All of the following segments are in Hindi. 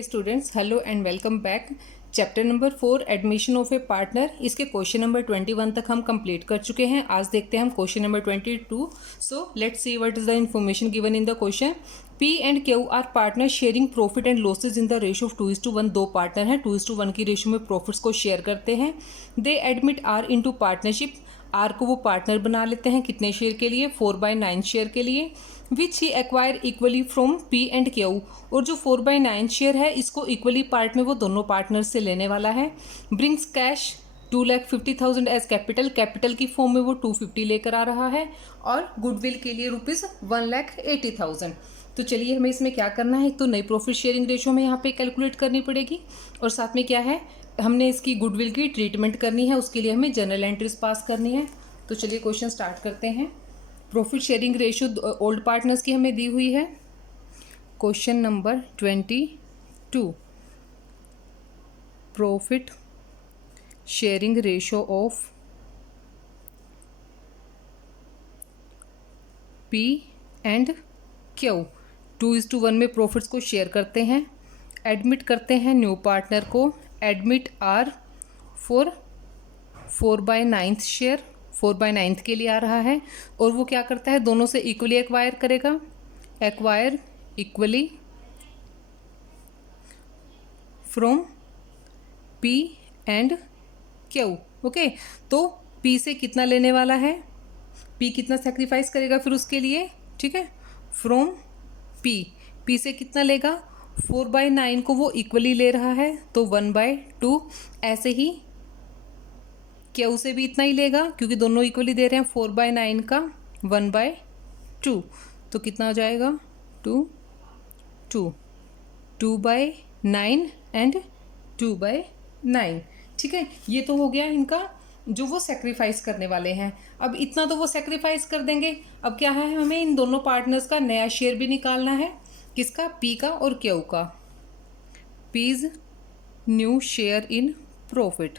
Hey students, hello and welcome back. Chapter number 4 admission of a partner, इसके क्वेश्चन नंबर 21 तक हम कंप्लीट कर चुके हैं। आज देखते हैं हम question number 22। So let's see what is the information given in the question. P and Q R partner sharing profit and losses in the ratio of 2:1। दो पार्टनर हैं, 2:1 की रेशियो में प्रॉफिट्स को शेयर करते हैं। They admit R into partnership. R को वो पार्टनर बना लेते हैं, कितने शेयर के लिए? 4/9 शेयर के लिए। Which he acquire equally from P and Q. और जो 4/9 शेयर है इसको इक्वली पार्ट में वो दोनों पार्टनर से लेने वाला है। Brings cash 2,50,000 as capital. Capital की फॉर्म में वो 250 लेकर आ रहा है। और गुडविल के लिए ₹1,80,000। तो चलिए हमें इसमें क्या करना है, तो नई प्रॉफिट शेयरिंग रेशो में यहाँ पे कैलकुलेट करनी पड़ेगी। और साथ में क्या है, हमने इसकी गुडविल की ट्रीटमेंट करनी है, उसके लिए हमें जनरल एंट्रीज पास करनी है। तो चलिए क्वेश्चन स्टार्ट करते हैं। Profit sharing ratio old partners की हमें दी हुई है। Question number 22, profit sharing ratio of P and Q. 2:1 में प्रॉफिट्स को शेयर करते हैं। एडमिट करते हैं न्यू पार्टनर को। एडमिट आर फॉर 4/9 शेयर, 4/9 के लिए आ रहा है। और वो क्या करता है, दोनों से इक्वली एक्वायर करेगा। Acquire equally from P and Q. Okay, तो पी से कितना लेने वाला है, पी कितना सेक्रीफाइस करेगा फिर उसके लिए, ठीक है। फ्रॉम पी से कितना लेगा, 4/9 को वो इक्वली ले रहा है तो 1/2। ऐसे ही क्यू से भी इतना ही लेगा क्योंकि दोनों इक्वली दे रहे हैं। 4/9 का 1/2 तो कितना हो जाएगा, 2/9 एंड 2/9। ठीक है, ये तो हो गया इनका जो वो सेक्रीफाइस करने वाले हैं। अब इतना तो वो सेक्रीफाइस कर देंगे। अब क्या है, हमें इन दोनों पार्टनर्स का नया शेयर भी निकालना है। किसका, पी का और क्यू का। P's new share in profit.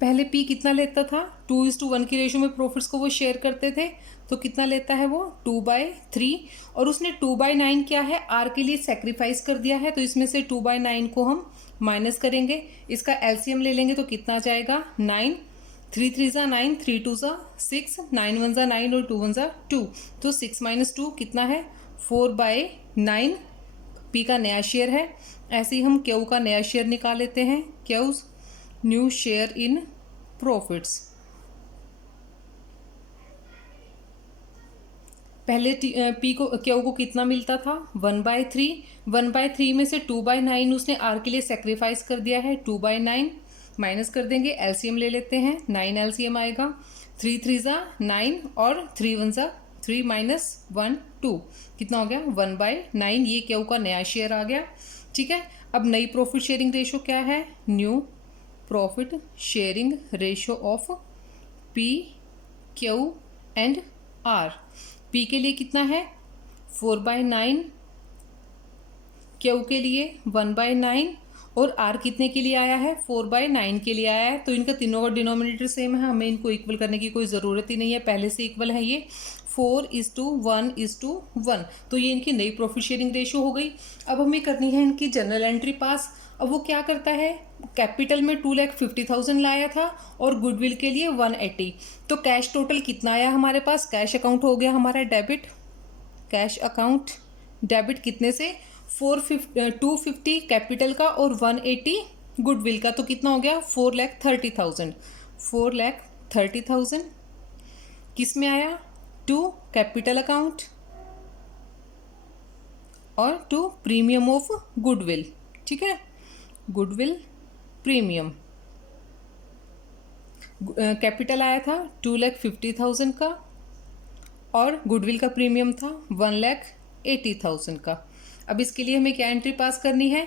पहले पी कितना लेता था, 2:1 की रेशियो में प्रॉफिट्स को वो शेयर करते थे, तो कितना लेता है वो 2/3। और उसने 2/9 क्या है, आर के लिए सेक्रीफाइस कर दिया है, तो इसमें से 2/9 को हम माइनस करेंगे। इसका एलसीएम ले लेंगे तो कितना आ जाएगा, 9। 3 3 ज़ा 9, 3 2 ज़ा 6, 9 1 ज़ा 9 और 2 1 ज़ा 2। तो 6 - 2 कितना है, 4/9 पी का नया शेयर है। ऐसे ही हम क्यू का नया शेयर निकाल लेते हैं। Q's new share in profits. पहले पी को क्यू को कितना मिलता था, 1/3। 1/3 में से 2/9 उसने आर के लिए सेक्रीफाइस कर दिया है, 2/9 माइनस कर देंगे। एलसीएम ले लेते हैं, 9 एलसीएम आएगा। 3 3 ज़ा 9 और 3 1 ज़ा 3 - 1 2 कितना हो गया, 1/9। ये क्यू का नया शेयर आ गया। ठीक है, अब नई प्रॉफिट शेयरिंग रेशो क्या है, new profit sharing ratio of P Q and R. P के लिए कितना है, 4/9, क्यू के लिए 1/9 और आर कितने के लिए आया है, 4/9 के लिए आया है। तो इनका तीनों का डिनोमिनेटर सेम है, हमें इनको इक्वल करने की कोई ज़रूरत ही नहीं है, पहले से इक्वल है ये 4:1:1। तो ये इनकी नई प्रॉफिट शेयरिंग रेशियो हो गई। अब हमें करनी है इनकी जनरल एंट्री पास। अब वो क्या करता है, कैपिटल में 2,50,000 लाया था और गुडविल के लिए 180। तो कैश टोटल कितना आया हमारे पास, कैश अकाउंट हो गया हमारा डेबिट। कैश अकाउंट डेबिट कितने से, 250 कैपिटल का और 180 गुडविल का, तो कितना हो गया, 4,30,000। 4,30,000 किस में आया, टू कैपिटल अकाउंट और टू प्रीमियम ऑफ गुडविल। ठीक है, गुडविल प्रीमियम। कैपिटल आया था 2,50,000 का और गुडविल का प्रीमियम था 1,80,000 का। अब इसके लिए हमें क्या एंट्री पास करनी है,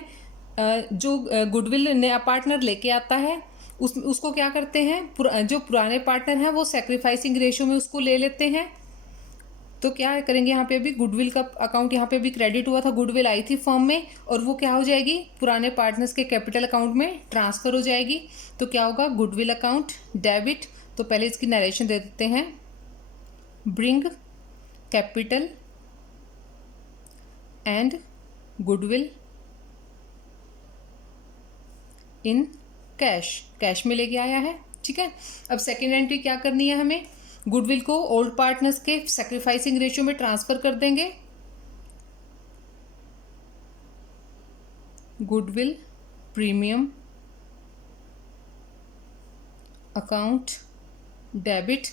जो गुडविल नया पार्टनर लेके आता है उसको क्या करते हैं, जो पुराने पार्टनर हैं वो सेक्रीफाइसिंग रेशियो में उसको ले लेते हैं। तो क्या करेंगे, यहाँ पे अभी गुडविल का अकाउंट यहाँ पे अभी क्रेडिट हुआ था, गुडविल आई थी फॉर्म में, और वो क्या हो जाएगी, पुराने पार्टनर्स के कैपिटल अकाउंट में ट्रांसफ़र हो जाएगी। तो क्या होगा, गुडविल अकाउंट डेबिट। तो पहले इसकी नरेशन दे देते हैं, bring capital and goodwill in cash, cash में लेके आया है। ठीक है, अब सेकेंड एंट्री क्या करनी है हमें, गुडविल को ओल्ड पार्टनर्स के सैक्रिफाइसिंग रेशियो में ट्रांसफर कर देंगे। गुडविल प्रीमियम अकाउंट डेबिट,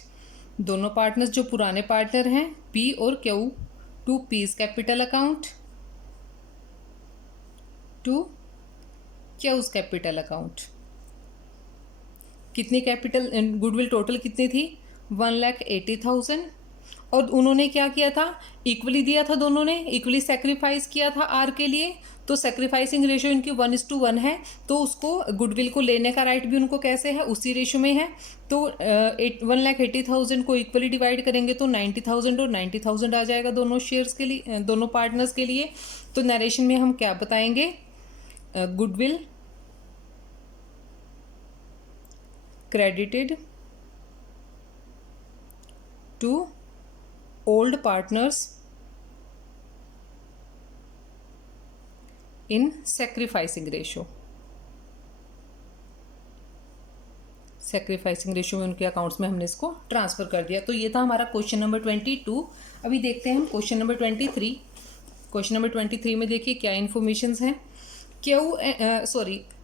दोनों पार्टनर्स जो पुराने पार्टनर हैं पी और Q, to P's capital account, to Q's capital account. कितनी कैपिटल गुडविल टोटल कितनी थी, 1,80,000। और उन्होंने क्या किया था, इक्वली दिया था, दोनों ने इक्वली सेक्रीफाइस किया था आर के लिए, तो सेक्रीफाइसिंग रेशियो इनकी 1:1 है। तो उसको गुडविल को लेने का राइट भी उनको कैसे है, उसी रेशियो में है। तो 1,80,000 को इक्वली डिवाइड करेंगे तो 90,000 और 90,000 आ जाएगा दोनों शेयर्स के लिए, दोनों पार्टनर्स के लिए। तो नरेशन में हम क्या बताएंगे, goodwill credited to old partners in sacrificing ratio, sacrificing ratio में उनके अकाउंट्स में हमने इसको ट्रांसफर कर दिया। तो ये था हमारा क्वेश्चन नंबर 22। अभी देखते हैं हम क्वेश्चन नंबर 23। क्वेश्चन नंबर 23 में देखिए क्या इन्फॉर्मेशंस हैं।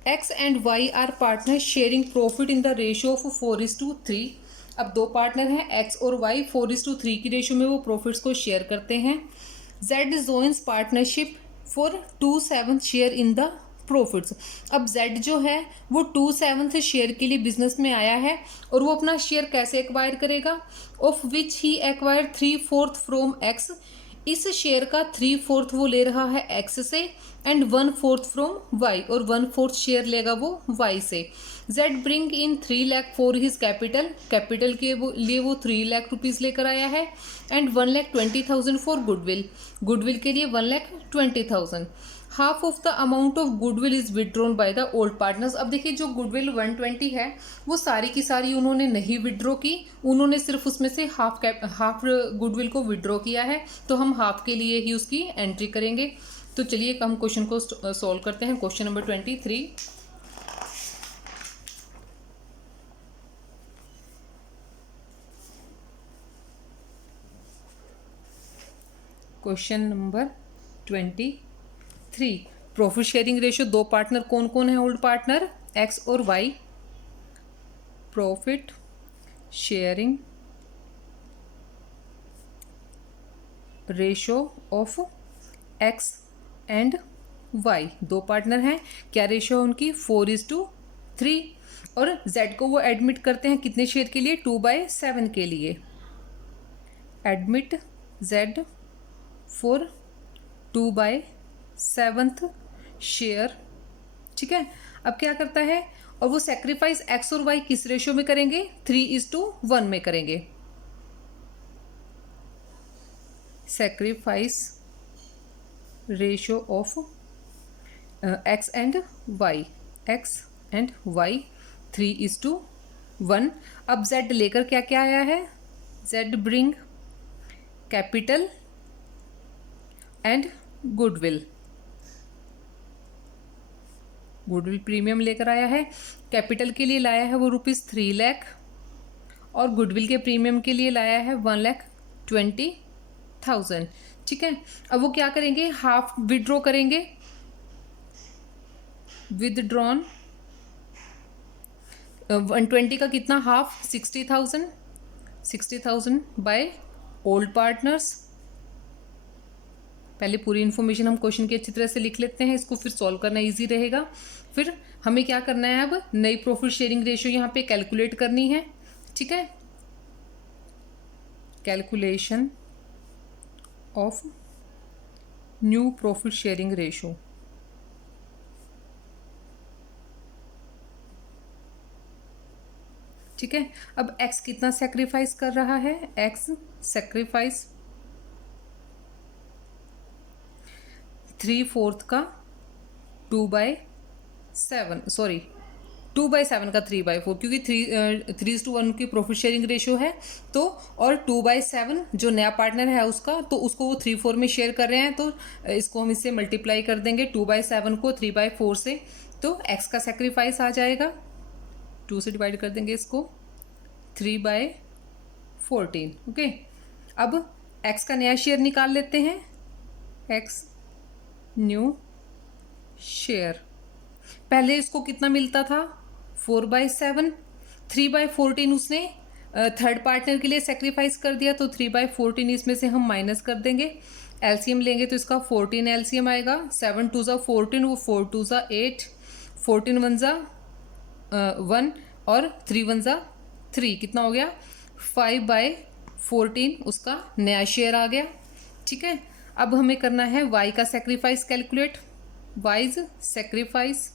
X and Y are partner sharing profit in the ratio of 4:3। अब दो पार्टनर हैं एक्स और वाई, 4:3 की रेशियो में वो प्रॉफिट्स को शेयर करते हैं। Z joins partnership for 2/7 share in the profits. अब जेड जो है वो 2/7 शेयर के लिए बिजनेस में आया है और वो अपना शेयर कैसे एक्वायर करेगा, of which he acquire 3/4 from x. इस शेयर का 3/4 वो ले रहा है एक्स से एंड 1/4 फ्रॉम वाई, और 1/4 शेयर लेगा वो वाई से। Z bring in 3 lakh for his capital, capital के लिए वो 3 लाख रुपीज़ लेकर आया है। एंड 1,20,000 फॉर गुडविल, गुडविल के लिए 1,20,000। Half of the amount of goodwill is withdrawn by the old partners. अब देखिए जो गुडविल 120 है वो सारी की सारी उन्होंने नहीं विड्रॉ की, उन्होंने सिर्फ उसमें से हाफ गुडविल को विड्रॉ किया है, तो हम हाफ के लिए ही उसकी एंट्री करेंगे। तो चलिए हम क्वेश्चन को सॉल्व करते हैं। Question number 23। Question number 23, profit sharing ratio, दो पार्टनर कौन कौन है, ओल्ड पार्टनर एक्स और Y. Profit sharing ratio of X and Y, दो पार्टनर हैं, क्या रेशियो है उनकी, 4:3। और जेड को वो एडमिट करते हैं कितने शेयर के लिए, 2/7 के लिए। Admit Z for 2/7 share. ठीक है, अब क्या करता है, और वो सेक्रीफाइस एक्स और वाई किस रेशियो में करेंगे, 3:1 में करेंगे। Sacrifice ratio of X and Y, X and Y 3:1। अब जेड लेकर क्या क्या आया है, Z bring capital and goodwill, goodwill premium लेकर आया है। कैपिटल के लिए लाया है वो ₹3 लाख और गुडविल के प्रीमियम के लिए लाया है 1,20,000। ठीक है, अब वो क्या करेंगे, हाफ विड्रॉ करेंगे, विदड्रॉन 120 का कितना हाफ, 60,000 बाय ओल्ड पार्टनर्स। पहले पूरी इन्फॉर्मेशन हम क्वेश्चन की अच्छी तरह से लिख लेते हैं, इसको फिर सॉल्व करना इजी रहेगा। फिर हमें क्या करना है, अब नई प्रॉफिट शेयरिंग रेशियो यहाँ पे कैलकुलेट करनी है। ठीक है, calculation of new profit sharing ratio. ठीक है, अब एक्स कितना सेक्रीफाइस कर रहा है, एक्स सेक्रीफाइस 3/4 का 2/7, सॉरी 2/7 का 3/4, क्योंकि 3:1 की प्रॉफिट शेयरिंग रेशियो है तो, और 2/7 जो नया पार्टनर है उसका, तो उसको वो 3/4 में शेयर कर रहे हैं, तो इसको हम इससे मल्टीप्लाई कर देंगे 2/7 को 3/4 से, तो एक्स का सेक्रीफाइस आ जाएगा, 2 से डिवाइड कर देंगे इसको, 3/14। ओके, अब एक्स का नया शेयर निकाल लेते हैं, एक्स न्यू शेयर। पहले इसको कितना मिलता था, 4/7, 3/14 उसने थर्ड पार्टनर के लिए सेक्रीफाइस कर दिया, तो 3/14 इसमें से हम माइनस कर देंगे, एलसीएम लेंगे तो इसका 14 एलसीएम आएगा, 7 2 ज़ा 14, वो 4 2 ज़ा 8, 14 1 ज़ा 1 और 3 1 ज़ा 3, कितना हो गया 5/14 उसका नया शेयर आ गया। ठीक है, अब हमें करना है वाई का sacrifice calculate, Y's sacrifice,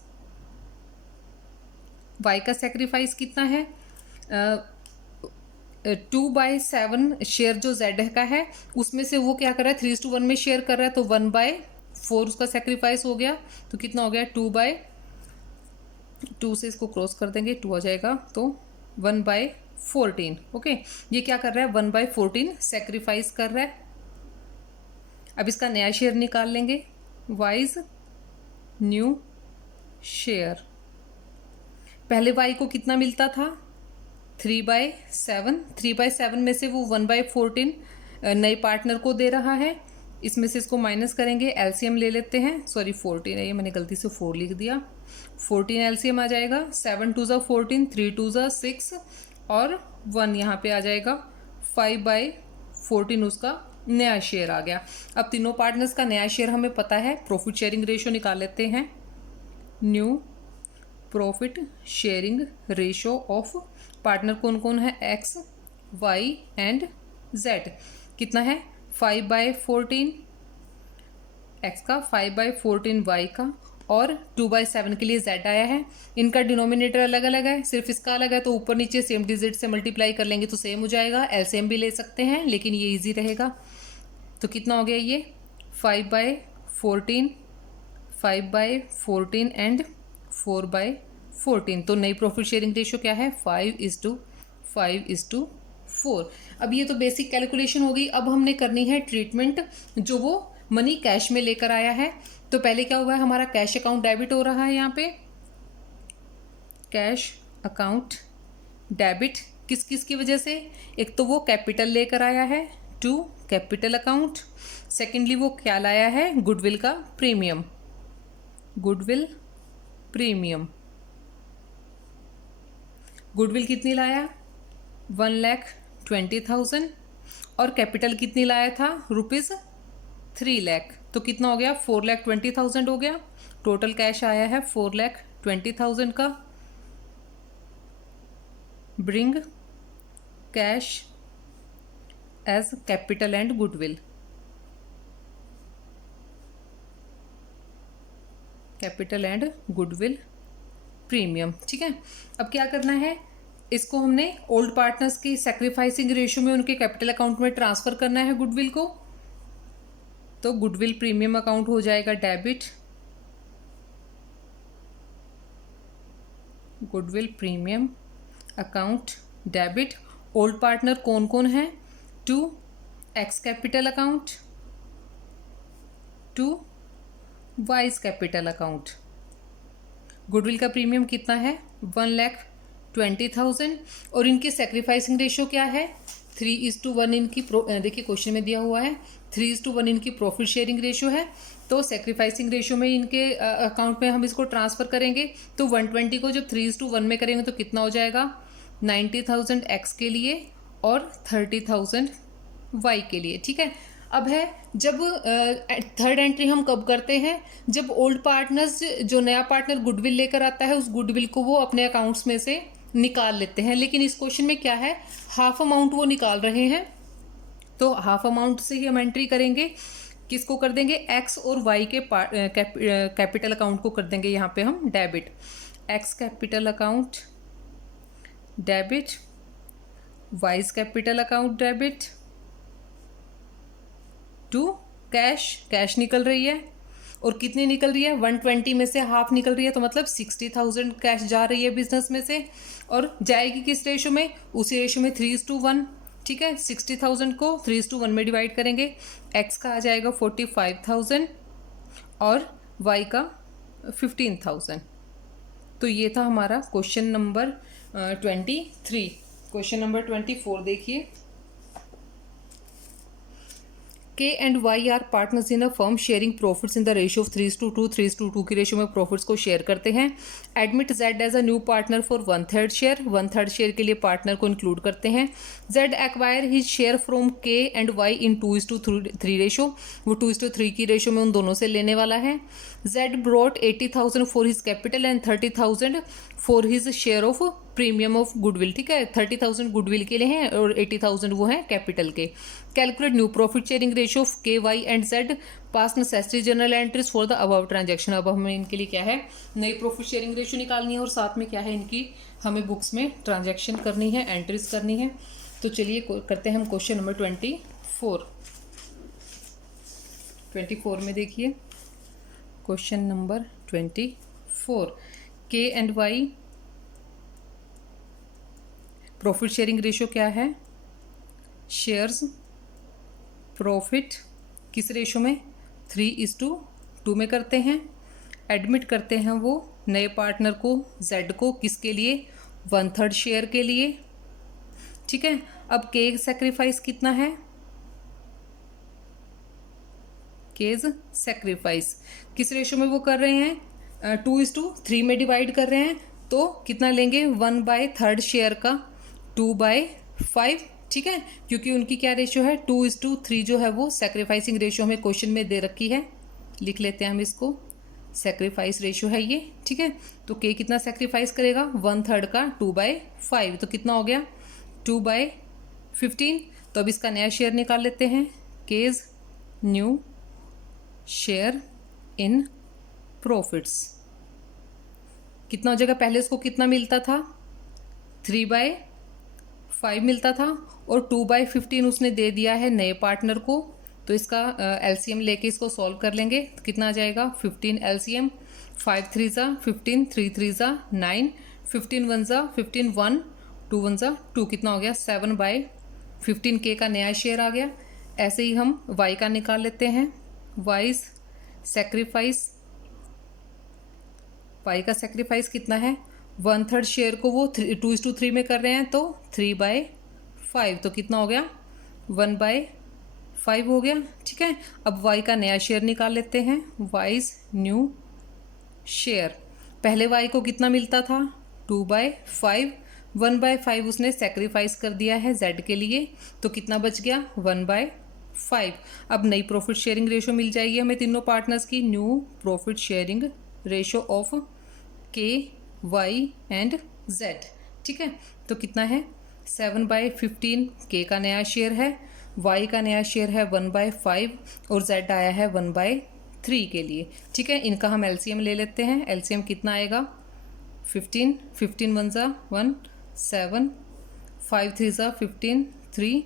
Y का सेक्रीफाइस कितना है, 2/7 शेयर जो जेड का है उसमें से वो क्या कर रहा है 3:1 में शेयर कर रहा है, तो 1/4 उसका सेक्रीफाइस हो गया, तो कितना हो गया 2/2 से इसको क्रॉस कर देंगे, 2 आ जाएगा, तो 1/14। ओके, ये क्या कर रहा है 1/14 सेक्रीफाइस कर रहा है। अब इसका नया शेयर निकाल लेंगे, वाइज न्यू शेयर। पहले वाई को कितना मिलता था 3/7, 3/7 में से वो 1/14 नए पार्टनर को दे रहा है, इसमें से इसको माइनस करेंगे, एलसीएम ले लेते हैं, सॉरी 14 है ये, मैंने गलती से 4 लिख दिया, 14 एलसीएम आ जाएगा, 7 2 ज़ा 14, 3 2 ज़ा 6 और 1 यहाँ पे आ जाएगा, 5/14 उसका नया शेयर आ गया। अब तीनों पार्टनर्स का नया शेयर हमें पता है, प्रॉफिट शेयरिंग रेशियो निकाल लेते हैं, new profit sharing ratio of partner कौन कौन है, एक्स वाई एंड जेड, कितना है 5/14 एक्स का, 5/14 वाई का, और 2/7 के लिए जेड आया है। इनका डिनोमिनेटर अलग अलग है, सिर्फ इसका अलग है, तो ऊपर नीचे सेम डिजिट से मल्टीप्लाई कर लेंगे तो सेम हो जाएगा, एलसीएम भी ले सकते हैं लेकिन ये इजी रहेगा। तो कितना हो गया ये 5/14, 5/14 एंड 4/14, तो नई प्रॉफिट शेयरिंग रेशियो क्या है 5:4। अब ये तो बेसिक कैलकुलेशन हो गई। अब हमने करनी है ट्रीटमेंट, जो वो मनी कैश में लेकर आया है। तो पहले क्या हुआ है, हमारा कैश अकाउंट डेबिट हो रहा है, यहाँ पे कैश अकाउंट डेबिट किस किस की वजह से, एक तो वो कैपिटल लेकर आया है, टू कैपिटल अकाउंट, सेकेंडली वो क्या लाया है, गुडविल का प्रीमियम, गुडविल प्रीमियम, गुडविल कितनी लाया 1,20,000 और कैपिटल कितनी लाया था ₹3 लाख, तो कितना हो गया 4,20,000 हो गया। टोटल कैश आया है 4,20,000 का। Bring cash as capital and goodwill, capital and goodwill premium. ठीक है, अब क्या करना है, इसको हमने ओल्ड पार्टनर्स की सेक्रीफाइसिंग रेशियो में उनके कैपिटल अकाउंट में ट्रांसफर करना है गुडविल को, तो गुडविल प्रीमियम अकाउंट हो जाएगा debit, goodwill premium account debit. Old partner कौन कौन है, to X capital account, to Y's capital account. Goodwill का प्रीमियम कितना है 1,20,000 और इनकी सेक्रीफाइसिंग रेशियो क्या है 3:1 इनकी देखिए क्वेश्चन में दिया हुआ है 3:1 इनकी प्रॉफिट शेयरिंग रेशियो है। तो सेक्रीफाइसिंग रेशियो में इनके अकाउंट में हम इसको ट्रांसफ़र करेंगे, तो 120 को जब 3:1 में करेंगे तो कितना हो जाएगा 90,000 एक्स के लिए और 30,000 वाई के लिए। ठीक है, अब है जब थर्ड एंट्री हम कब करते हैं, जब ओल्ड पार्टनर्स जो नया पार्टनर गुडविल लेकर आता है उस गुडविल को वो अपने अकाउंट्स में से निकाल लेते हैं। लेकिन इस क्वेश्चन में क्या है, हाफ अमाउंट वो निकाल रहे हैं, तो हाफ अमाउंट से ही हम एंट्री करेंगे। किसको कर देंगे, एक्स और वाई के कैपिटल अकाउंट को कर देंगे यहाँ पे हम debit, X capital account debit, Y's capital account debit, to cash, cash निकल रही है, और कितनी निकल रही है, 120 में से हाफ निकल रही है, तो मतलब 60,000 कैश जा रही है बिजनेस में से। और जाएगी किस रेशो में, उसी रेशो में 3:1। ठीक है, 60,000 को 3:1 में डिवाइड करेंगे। एक्स का आ जाएगा 45,000 और वाई का 15,000। तो ये था हमारा क्वेश्चन नंबर 23। क्वेश्चन नंबर 24 देखिए। K and Y are partners in a firm sharing profits in the ratio of 3:2। 3:2 की रेशियो में प्रॉफिट्स को शेयर करते हैं। Admit Z as a new partner for 1/3 share. 1/3 share के लिए पार्टनर को इंक्लूड करते हैं। Z acquire his share from K and Y in 2:3 ratio. वो 2:3 की रेशो में उन दोनों से लेने वाला है। Z brought 80,000 for his capital and 30,000 for his share of premium of goodwill. ठीक है, 30,000 गुडविल के लिए हैं और 80,000 वो हैं कैपिटल के। Calculate new profit sharing ratio of K, Y and Z। Pass necessary journal entries for the above transaction. अब हमें इनके लिए क्या है, नई प्रॉफिट शेयरिंग रेशियो निकालनी है और साथ में क्या है, इनकी हमें बुक्स में ट्रांजैक्शन करनी है, एंट्रीज करनी है। तो चलिए करते हैं हम क्वेश्चन नंबर 24। 24 में देखिए, question number 24। K and Y profit sharing ratio क्या है, शेयर्स प्रॉफिट किस रेशो में, 3:2 में करते हैं। एडमिट करते हैं वो नए पार्टनर को, Z को, किसके लिए, 1/3 शेयर के लिए। ठीक है, अब K सेक्रीफाइस कितना है, K's सेक्रीफाइस किस रेशो में वो कर रहे हैं, 2:3 में डिवाइड कर रहे हैं, तो कितना लेंगे, 1/3 शेयर का 2/5। ठीक है, क्योंकि उनकी क्या रेशियो है, 2:3 जो है वो सेक्रीफाइसिंग रेशियो हमें क्वेश्चन में दे रखी है। लिख लेते हैं हम इसको, सेक्रीफाइस रेशियो है ये। ठीक है, तो K कितना सेक्रीफाइस करेगा, 1/3 का 2/5, तो कितना हो गया, 2/15। तो अब इसका नया शेयर निकाल लेते हैं, K's new share in profits. कितना हो जाएगा, पहले इसको कितना मिलता था, 3/5 मिलता था और 2/15 उसने दे दिया है नए पार्टनर को। तो इसका एलसीएम लेके इसको सॉल्व कर लेंगे, तो कितना आ जाएगा, 15 एलसीएम, 5 3 ज़ा 15, 3 3 ज़ा 9, 15 1 ज़ा 15, 1 2 1 ज़ा 2, कितना हो गया, 7/15। K का नया शेयर आ गया। ऐसे ही हम Y का निकाल लेते हैं, वाइज सेक्रीफाइस। Y का सेक्रीफाइस कितना है, 1/3 शेयर को वो 2:3 में कर रहे हैं, तो 3/5, तो कितना हो गया, 1/5 हो गया। ठीक है, अब Y का नया शेयर निकाल लेते हैं, वाइज न्यू शेयर। पहले Y को कितना मिलता था, 2/5, 1/5 उसने सेक्रीफाइस कर दिया है Z के लिए, तो कितना बच गया, 1/5। अब नई प्रॉफिट शेयरिंग रेशो मिल जाएगी हमें तीनों पार्टनर्स की। New profit sharing ratio of K, Y and Z। ठीक है, तो कितना है, 7/15 K का नया शेयर है, Y का नया शेयर है 1/5 और Z आया है 1/3 के लिए। ठीक है, इनका हम एलसीएम ले लेते हैं। एलसीएम कितना आएगा, 15, 15 1 ज़ा 1, 7, 5 3 ज़ा 15, 3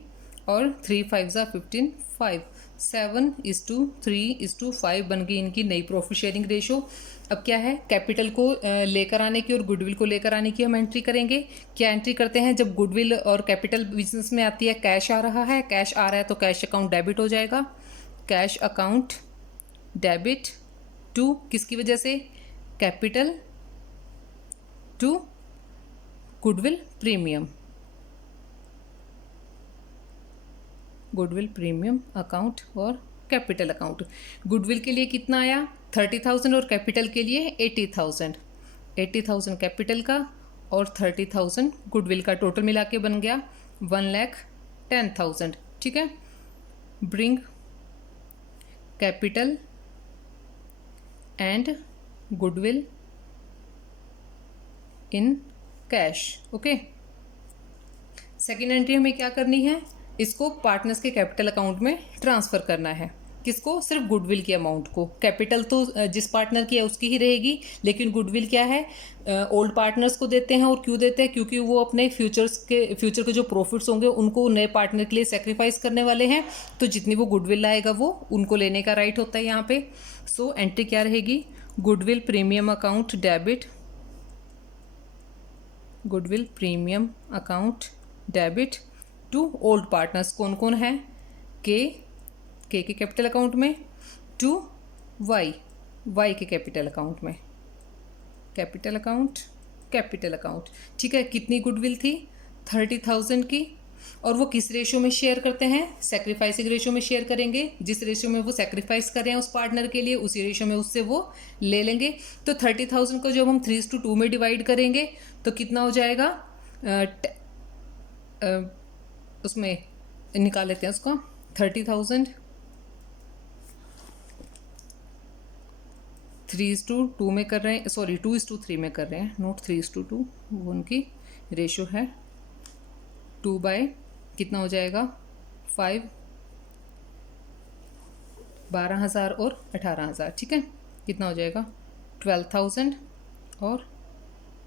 और 3 5 ज़ा 15, 5, 7:3:5 बन गई इनकी नई प्रॉफिट शेयरिंग रेशो। अब क्या है, कैपिटल को लेकर आने की और गुडविल को लेकर आने की हम एंट्री करेंगे। क्या एंट्री करते हैं, जब गुडविल और कैपिटल बिजनेस में आती है, कैश आ रहा है, कैश आ रहा है तो कैश अकाउंट डेबिट हो जाएगा। कैश अकाउंट डेबिट टू किसकी वजह से, capital to goodwill premium, goodwill premium account और कैपिटल अकाउंट। गुडविल के लिए कितना आया, 30,000 और कैपिटल के लिए 80,000। 80,000 कैपिटल का और 30,000 गुडविल का, टोटल मिला के बन गया 1,10,000। ठीक है, bring capital and goodwill in cash. Okay, second entry हमें क्या करनी है, इसको पार्टनर्स के कैपिटल अकाउंट में ट्रांसफ़र करना है। किसको, सिर्फ गुडविल की अमाउंट को। कैपिटल तो जिस पार्टनर की है उसकी ही रहेगी, लेकिन गुडविल क्या है, ओल्ड पार्टनर्स को देते हैं। और क्यों देते हैं, क्योंकि वो अपने फ्यूचर के जो प्रॉफिट्स होंगे उनको नए पार्टनर के लिए सेक्रीफाइस करने वाले हैं, तो जितनी वो गुडविल लाएगा वो उनको लेने का राइट होता है यहाँ पे। सो एंट्री क्या रहेगी, goodwill premium account debit, goodwill premium account debit to old partners, कौन कौन है, के के कैपिटल अकाउंट में, टू वाई के कैपिटल अकाउंट में, कैपिटल अकाउंट, ठीक है। कितनी गुडविल थी, 30,000 की, और वो किस रेशियो में शेयर करते हैं, सेक्रीफाइसिंग रेशियो में शेयर करेंगे। जिस रेशियो में वो सेक्रीफाइस कर रहे हैं उस पार्टनर के लिए, उसी रेशियो में उससे वो ले लेंगे। तो 30,000 को जब हम 3:2 में डिवाइड करेंगे तो कितना हो जाएगा, उसमें निकाल लेते हैं उसका, 30,000 3:2 में कर रहे हैं, सॉरी 2:3 में कर रहे हैं, नोट 3:2, वो उनकी रेशो है। 2 बाय कितना हो जाएगा, 5, 12,000 और 18,000, ठीक है। कितना हो जाएगा, 12,000 और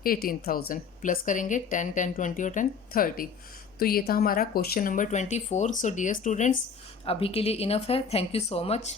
18,000, प्लस करेंगे 10, 10, 20 और 10, 30। तो ये था हमारा question number 24। So dear students, अभी के लिए इनफ है। Thank you so much.